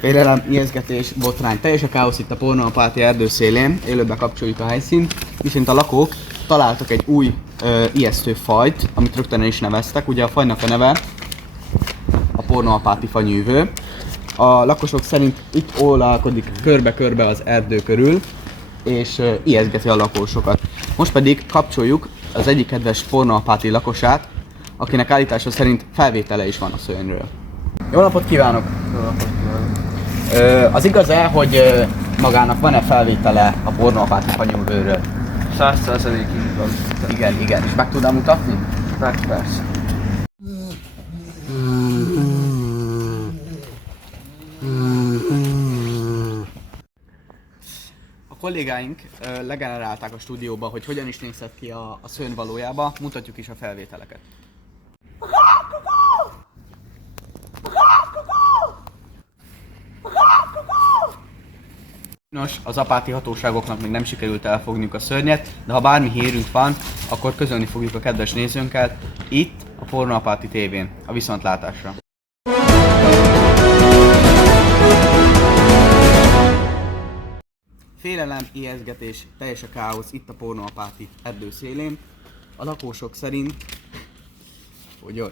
Félelem, ijesztgetés, botrány. Teljes a káosz itt a Pornoapáti erdő szélén. Élőbe kapcsoljuk a helyszínt. Viszont a lakók találtak egy új ijesztő fajt, amit rögtön el is neveztek. Ugye a fajnak a neve a Pornoapáti fanyűvő. A lakosok szerint itt ólálkodik körbe-körbe az erdő körül, és ijesztgeti a lakósokat. Most pedig kapcsoljuk az egyik kedves Pornoapáti lakosát, akinek állítása szerint felvétele is van a szörnyről. Jó napot kívánok! Jó napot kívánok! Az igaz-e, hogy magának van-e felvétele a Pornoapáti fanyűvőről? 100%-ig igaz. Igen. És meg tudnám mutatni? Persze. A kollégáink legenerálták a stúdióba, hogy hogyan is nézhet ki a szörny valójában, mutatjuk is a felvételeket. Nos, az apáti hatóságoknak még nem sikerült elfogniuk a szörnyet, de ha bármi hírünk van, akkor közölni fogjuk a kedves nézőnkkel itt a Pornoapáti tévén. A viszontlátásra! Félelem, ijesztgetés, teljes a káosz itt a Pornoapáti erdő szélén. A lakósok szerint... Hogyan?